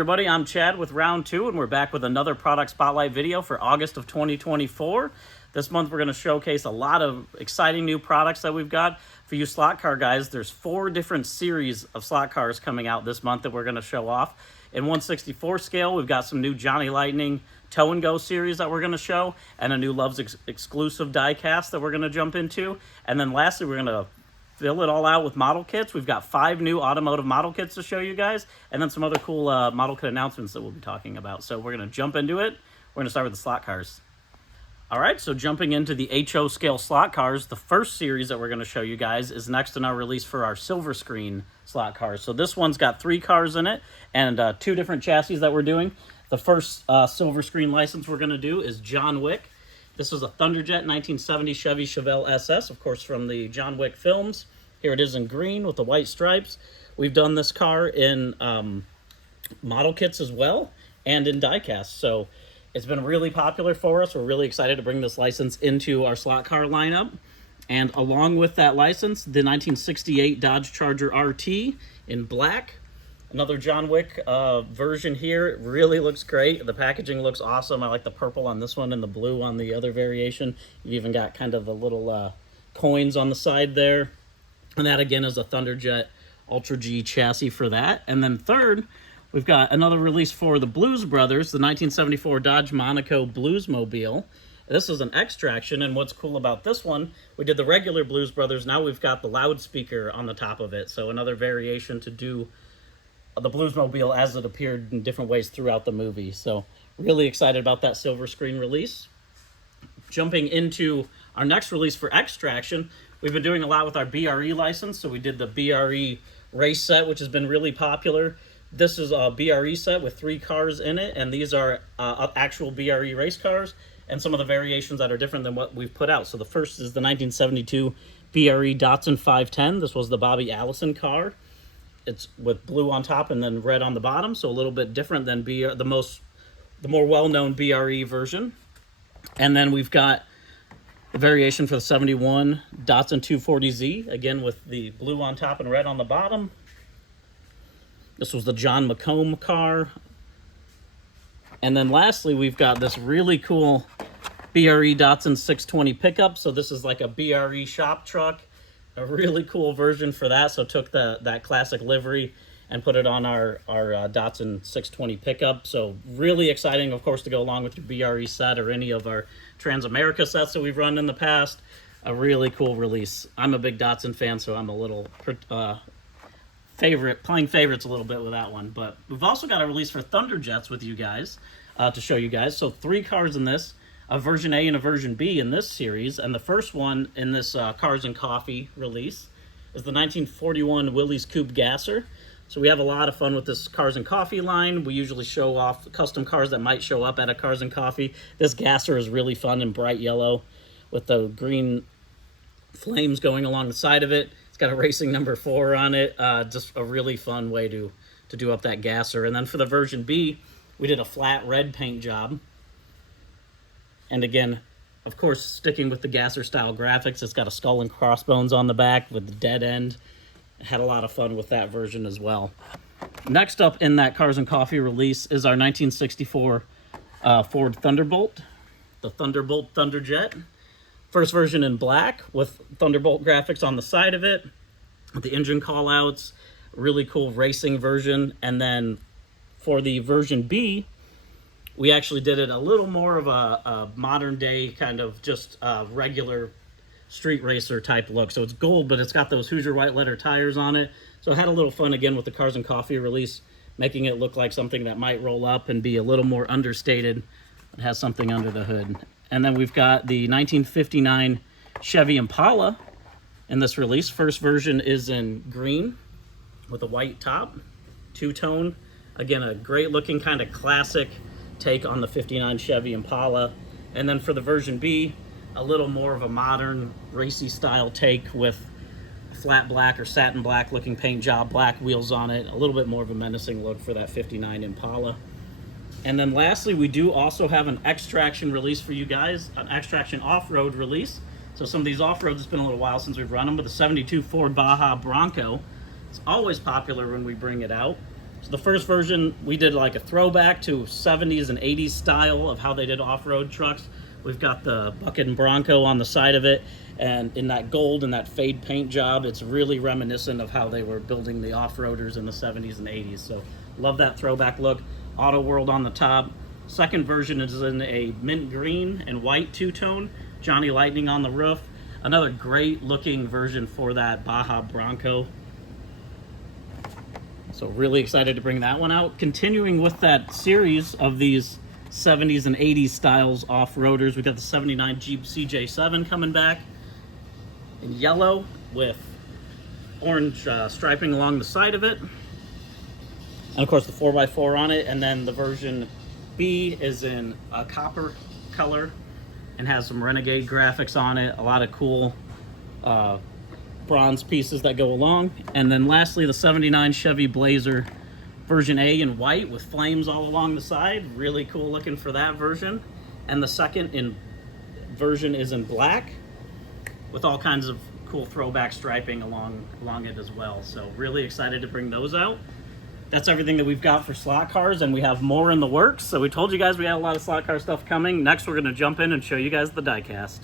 everybody, I'm Chad with Round 2, and we're back with another product spotlight video for August of 2024. This month we're going to showcase a lot of exciting new products that we've got. For you slot car guys, there's 4 different series of slot cars coming out this month that we're going to show off. In 1/64 scale, we've got some new Johnny Lightning Tow and Go series that we're going to show, and a new Love's exclusive die cast that we're going to jump into. And then lastly, we're going to fill it all out with model kits. We've got 5 new automotive model kits to show you guys, and then some other cool model kit announcements that we'll be talking about. So we're going to jump into it. We're going to start with the slot cars. All right, so jumping into the H.O scale slot cars, the first series that we're going to show you guys is next in our release for our silver screen slot cars. So this one's got 3 cars in it and 2 different chassis that we're doing. The first silver screen license we're going to do is John Wick. This is a Thunderjet 1970 Chevy Chevelle SS, of course, from the John Wick films. Here it is in green with the white stripes. We've done this car in model kits as well and in die-cast. So it's been really popular for us. We're really excited to bring this license into our slot car lineup. And along with that license, the 1968 Dodge Charger RT in black. Another John Wick version here. It really looks great. The packaging looks awesome. I like the purple on this one and the blue on the other variation. You've even got kind of the little coins on the side there. And that, again, is a Thunderjet Ultra G chassis for that. And then third, we've got another release for the Blues Brothers, the 1974 Dodge Monaco Bluesmobile. This is an X-Traction, and what's cool about this one, we did the regular Blues Brothers. Now we've got the loudspeaker on the top of it. So another variation to do the Bluesmobile as it appeared in different ways throughout the movie. So really excited about that silver screen release. Jumping into our next release for X-Traction, we've been doing a lot with our BRE license. So we did the BRE race set, which has been really popular. This is a BRE set with 3 cars in it, and these are actual BRE race cars and some of the variations that are different than what we've put out. So the first is the 1972 BRE Datsun 510. This was the Bobby Allison car. It's with blue on top and then red on the bottom, so a little bit different than the more well-known BRE version. And then we've got the variation for the 71 Datsun 240Z, again with the blue on top and red on the bottom. This was the John McComb car. And then lastly, we've got this really cool BRE Datsun 620 pickup. So this is like a BRE shop truck. A really cool version for that. So took that classic livery and put it on our Datsun 620 pickup. So really exciting, of course, to go along with your BRE set or any of our Transamerica sets that we've run in the past. A really cool release. I'm a big Datsun fan, so I'm a little playing favorites a little bit with that one. But we've also got a release for Thunderjets with you guys to show you guys. So 3 cars in this. A version A and a version B in this series, and the first one in this Cars and Coffee release is the 1941 Willys Coupe Gasser. So we have a lot of fun with this Cars and Coffee line. We usually show off custom cars that might show up at a Cars and Coffee. This Gasser is really fun and bright yellow with the green flames going along the side of it. It's got a racing number 4 on it. Just a really fun way to do up that Gasser. And then for the version B, we did a flat red paint job. And again, of course, sticking with the Gasser style graphics, it's got a skull and crossbones on the back with the dead end. Had a lot of fun with that version as well. Next up in that Cars and Coffee release is our 1964 Ford Thunderbolt, the Thunderbolt Thunderjet. First version in black with Thunderbolt graphics on the side of it, with the engine callouts, really cool racing version. And then for the version B, we actually did it a little more of a modern day kind of just regular street racer type look. So it's gold, but it's got those Hoosier white letter tires on it. So I had a little fun again with the Cars and Coffee release, making it look like something that might roll up and be a little more understated. It has something under the hood. And then we've got the 1959 Chevy Impala in this release. First version is in green with a white top, 2-tone. Again, a great looking kind of classic take on the 59 Chevy Impala. And then for the version B, a little more of a modern racy style take with flat black or satin black looking paint job, black wheels on it, a little bit more of a menacing look for that 59 Impala. And then lastly, we do also have an X-Traction release for you guys, an X-Traction off-road release. So some of these off-roads, it's been a little while since we've run them, but the 72 Ford Baja Bronco, it's always popular when we bring it out. So the first version, we did like a throwback to 70s and 80s style of how they did off-road trucks. We've got the bucket and Bronco on the side of it, and in that gold and that fade paint job, it's really reminiscent of how they were building the off-roaders in the 70s and 80s. So love that throwback look. Auto World on the top. Second version is in a mint green and white two-tone. Johnny Lightning on the roof. Another great looking version for that Baja Bronco. So really excited to bring that one out. Continuing with that series of these 70s and 80s styles off-roaders, we got the 79 Jeep CJ7 coming back in yellow with orange striping along the side of it. And of course the 4x4 on it. And then the version B is in a copper color and has some Renegade graphics on it. A lot of cool bronze pieces that go along. And then lastly, the 79 Chevy Blazer version A in white with flames all along the side. Really cool looking for that version. And the second version is in black with all kinds of cool throwback striping along it as well. So really excited to bring those out. That's everything that we've got for slot cars, and we have more in the works. So we told you guys we had a lot of slot car stuff coming. Next, we're gonna jump in and show you guys the diecast.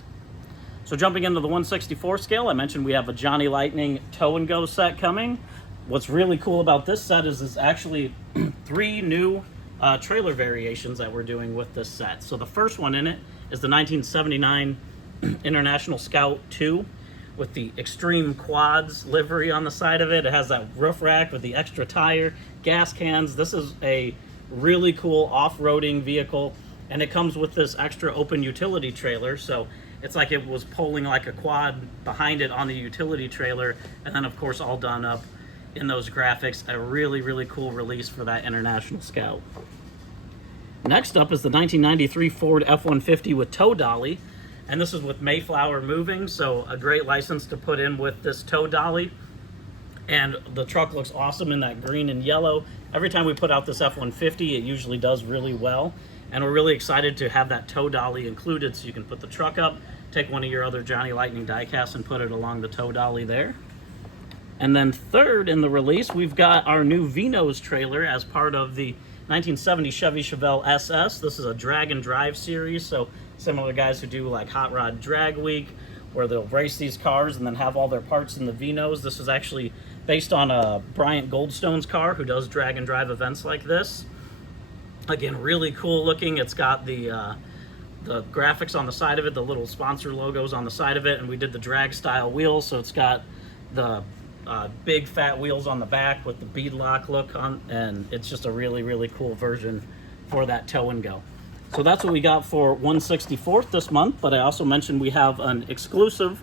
So jumping into the 1/64 scale, I mentioned we have a Johnny Lightning tow and go set coming. What's really cool about this set is it's actually 3 new trailer variations that we're doing with this set. So the first one in it is the 1979 International Scout 2 with the Extreme Quads livery on the side of it. It has that roof rack with the extra tire, gas cans. This is a really cool off-roading vehicle, and it comes with this extra open utility trailer. So it's like it was pulling like a quad behind it on the utility trailer, and then of course all done up in those graphics. A really, really cool release for that International Scout. Next up is the 1993 Ford F-150 with tow dolly, and this is with Mayflower Moving, so a great license to put in with this tow dolly. And the truck looks awesome in that green and yellow. Every time we put out this F-150, it usually does really well. And we're really excited to have that tow dolly included, so you can put the truck up, take one of your other Johnny Lightning diecasts and put it along the tow dolly there. And then third in the release, we've got our new V-nose trailer as part of the 1970 Chevy Chevelle SS. This is a drag and drive series, so similar guys who do like Hot Rod Drag Week, where they'll race these cars and then have all their parts in the V-nose. This is actually based on a Bryant Goldstone's car who does drag and drive events like this. Again, really cool looking. It's got the graphics on the side of it, the little sponsor logos on the side of it, and we did the drag style wheels, so it's got the big fat wheels on the back with the beadlock look on, and it's just a really, really cool version for that tow and go. So that's what we got for 1/64th this month, but I also mentioned we have an exclusive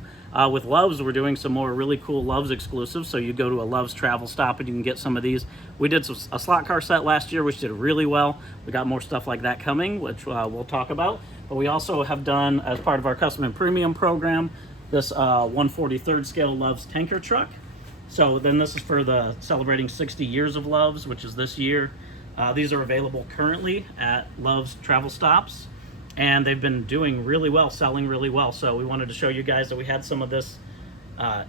with Loves. We're doing some more really cool Loves exclusives, so you go to a Loves travel stop and you can get some of these. We did a slot car set last year, which did really well. We got more stuff like that coming, which we'll talk about. But we also have done, as part of our custom and premium program, this 1/43rd scale Loves tanker truck. So then this is for the celebrating 60 years of Loves, which is this year. These are available currently at Loves travel stops, and they've been doing really well, selling really well. So we wanted to show you guys that we had some of this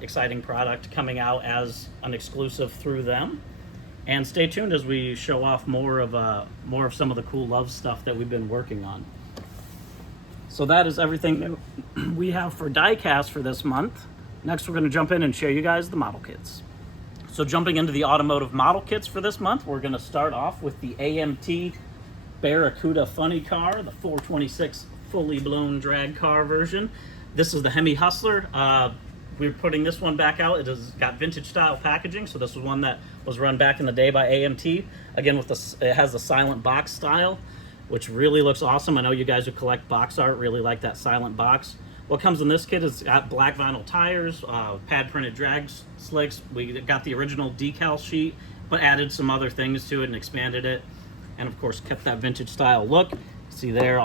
exciting product coming out as an exclusive through them. And stay tuned as we show off more of some of the cool Loves stuff that we've been working on. So that is everything that we have for diecast for this month. Next, we're going to jump in and show you guys the model kits. So jumping into the automotive model kits for this month, we're going to start off with the AMT Barracuda Funny Car, the 426 fully blown drag car version. This is the Hemi Hustler. We're putting this one back out. It has got vintage style packaging, so this was one that was run back in the day by AMT. Again, it has the silent box style, which really looks awesome. I know you guys who collect box art really like that silent box. What comes in this kit is got black vinyl tires, pad printed drag slicks. We got the original decal sheet, but added some other things to it and expanded it. And of course, kept that vintage style look. See there,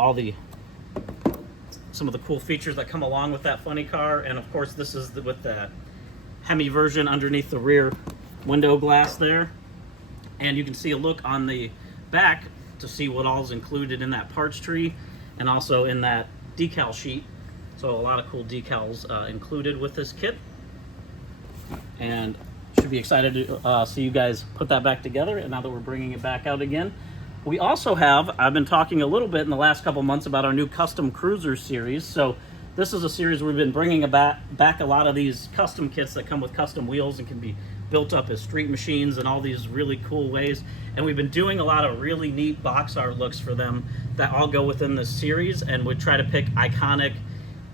some of the cool features that come along with that funny car. And of course, this is with the Hemi version underneath the rear window glass there. And you can see a look on the back to see what all is included in that parts tree and also in that decal sheet. So a lot of cool decals included with this kit. And should should be excited to see you guys put that back together, and now that we're bringing it back out again. We also have, I've been talking a little bit in the last couple months about our new custom cruiser series. So this is a series where we've been bringing back a lot of these custom kits that come with custom wheels and can be built up as street machines and all these really cool ways. And we've been doing a lot of really neat box art looks for them that all go within this series, and we try to pick iconic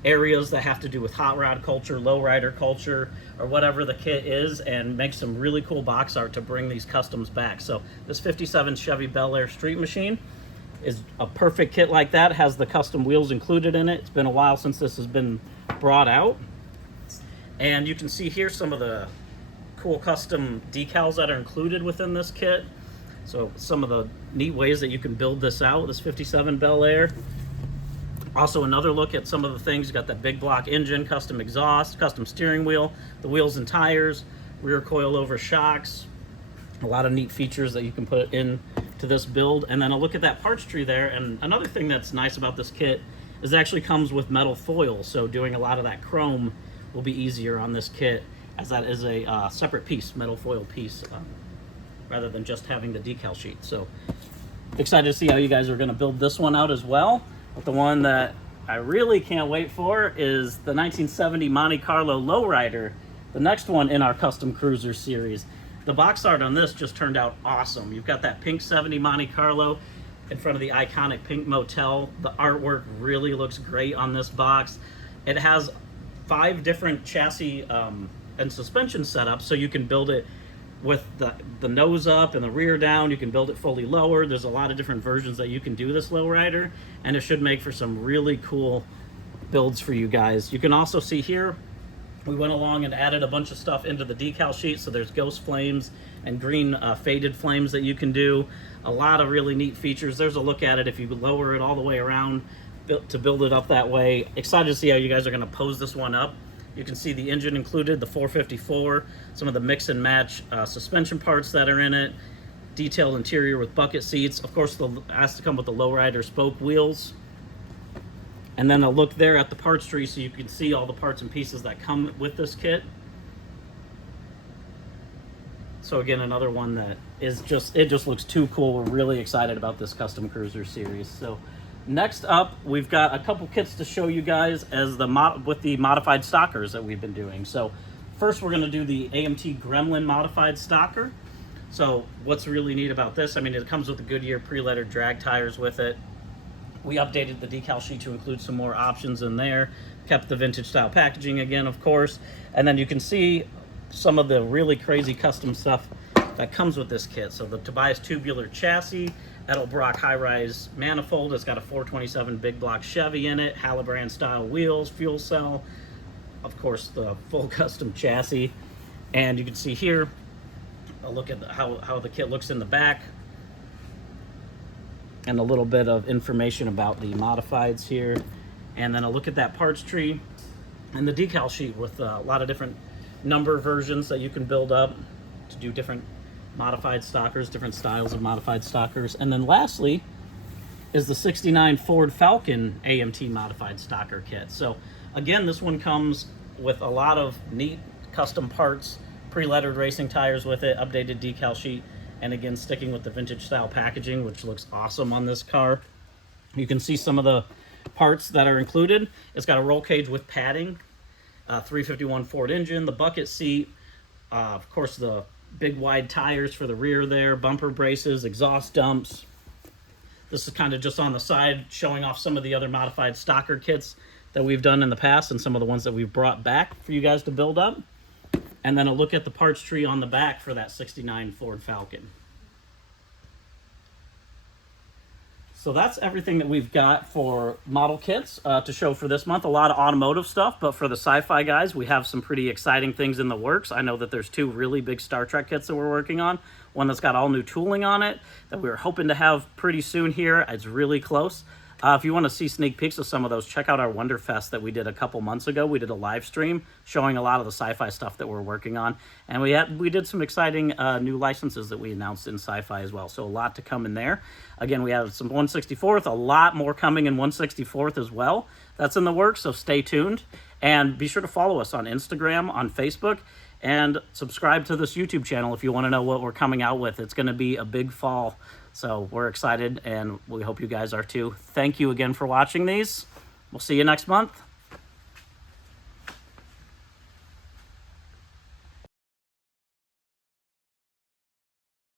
areas that have to do with hot rod culture, lowrider culture, or whatever the kit is, and make some really cool box art to bring these customs back. So this 57 Chevy Bel Air street machine is a perfect kit like that. It has the custom wheels included in it. It's been a while since this has been brought out. And you can see here some of the cool custom decals that are included within this kit. So some of the neat ways that you can build this out, this 57 Bel Air. Also another look at some of the things. You got that big block engine, custom exhaust, custom steering wheel, the wheels and tires, rear coilover shocks, a lot of neat features that you can put into this build. And then a look at that parts tree there. And another thing that's nice about this kit is it actually comes with metal foil, so doing a lot of that chrome will be easier on this kit, as that is a separate piece, metal foil piece, rather than just having the decal sheet. So excited to see how you guys are going to build this one out as well. But the one that I really can't wait for is the 1970 Monte Carlo Lowrider, the next one in our custom cruiser series. The box art on this just turned out awesome. You've got that pink 70 Monte Carlo in front of the iconic pink motel. The artwork really looks great on this box. It has 5 different chassis and suspension setups, so you can build it with the nose up and the rear down. You can build it fully lowered. There's a lot of different versions that you can do this lowrider, and it should make for some really cool builds for you guys. You can also see here, we went along and added a bunch of stuff into the decal sheet. So there's ghost flames and green faded flames that you can do. A lot of really neat features. There's a look at it if you lower it all the way around to build it up that way. Excited to see how you guys are going to pose this one up. You can see the engine included, the 454, some of the mix and match suspension parts that are in it, detailed interior with bucket seats. Of course, it has to come with the lowrider spoke wheels. And then a look there at the parts tree so you can see all the parts and pieces that come with this kit. So again, another one that is it just looks too cool. We're really excited about this custom cruiser series. So next up, we've got a couple kits to show you guys as with the modified stockers that we've been doing. So first, we're going to do the AMT Gremlin modified stocker. So what's really neat about this, I mean, it comes with the Goodyear pre-lettered drag tires with it. We updated the decal sheet to include some more options in there, kept the vintage style packaging again, of course. And then you can see some of the really crazy custom stuff that comes with this kit. So the Tobias tubular chassis, Edelbrock high-rise manifold. It's got a 427 big block Chevy in it, Halibrand style wheels, fuel cell, of course the full custom chassis. And you can see here a look at how the kit looks in the back, and a little bit of information about the modifieds here. And then a look at that parts tree and the decal sheet with a lot of different number versions that you can build up to do different modified stockers, different styles of modified stockers. And then lastly is the 69 Ford Falcon AMT modified stocker kit. So again, this one comes with a lot of neat custom parts, pre-lettered racing tires with it, updated decal sheet, and again, sticking with the vintage style packaging, which looks awesome on this car. You can see some of the parts that are included. It's got a roll cage with padding, 351 Ford engine, the bucket seat, of course the big wide tires for the rear there, bumper braces, exhaust dumps. This is kind of just on the side showing off some of the other modified stocker kits that we've done in the past and some of the ones that we've brought back for you guys to build up. And then a look at the parts tree on the back for that 69 Ford Falcon. So that's everything that we've got for model kits to show for this month. A lot of automotive stuff, but for the sci-fi guys, we have some pretty exciting things in the works. I know that there's 2 really big Star Trek kits that we're working on. One that's got all new tooling on it that we're hoping to have pretty soon here. It's really close. If you want to see sneak peeks of some of those, check out our Wonderfest that we did a couple months ago. We did a live stream showing a lot of the sci-fi stuff that we're working on. And we did some exciting new licenses that we announced in sci-fi as well. So a lot to come in there. Again, we have some 164th, a lot more coming in 164th as well. That's in the works, so stay tuned. And be sure to follow us on Instagram, on Facebook, And subscribe to this YouTube channel if you want to know what we're coming out with. It's going to be a big fall. So we're excited, and we hope you guys are too. Thank you again for watching these. We'll see you next month.